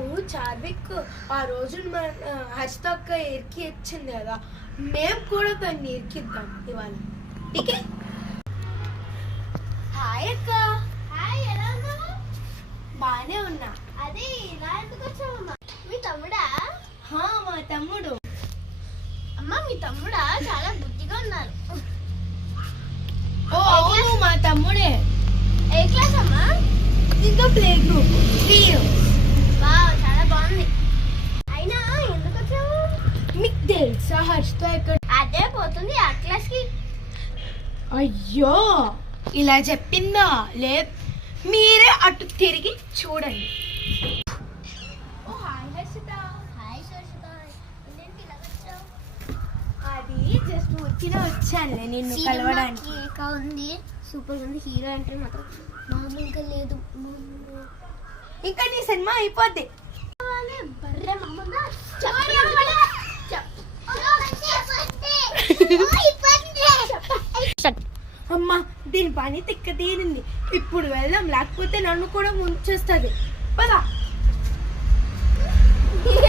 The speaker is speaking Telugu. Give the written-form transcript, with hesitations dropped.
ఓ చార్విక్, ఆ రోజు మన హర్షిత అక్క ఎరికి వచ్చింది కదా, మేము కూడా దాన్ని ఎరికిద్దాం ఇవాళ. టీకే. హాయ్ అక్క. హాయ్, ఎలా ఉన్నావు? బానే ఉన్నా. అదే ఇలా ఎందుకు వచ్చావమ్మా? మీ తమ్ముడా? మా తమ్ముడు. అమ్మా, మీ తమ్ముడా చాలా బుద్ధిగా ఉన్నారు. ఓ అవును, మా తమ్ముడే. ఏ క్లాస్ అమ్మా? ఇంకా ప్లే గ్రూప్ 3 years. వావ్, చాలా బాగుంది. అయినా ఎందుకు వచ్చావు? మీకు తెలుసా హర్షిత ఎక్కడ? అదే పోతుంది ఆ క్లాస్ కి. అయ్యో, ఇలా చెప్పిందా? మీరే అటు తిరిగి చూడండి. ఓ హాయ్ హర్షిత. హాయ్ హర్షిత, ఏంటి ఇలా వచ్చావు? అది జస్ట్ వచ్చానులే నిన్ను కలవడానికి. కేక ఉంది, సూపర్ ఉంది. హీరో ఎంట్రీ మాత్రం మామూలుగా లేదు. ఇంకా నీ సినిమా అయిపోద్ది. బర్రె మామూలుగా అమ్మా, దీని పని తిక్క తీరింది. ఇప్పుడు వెళ్దాం, లేకపోతే నన్ను కూడా ముంచేస్తుంది. పదా.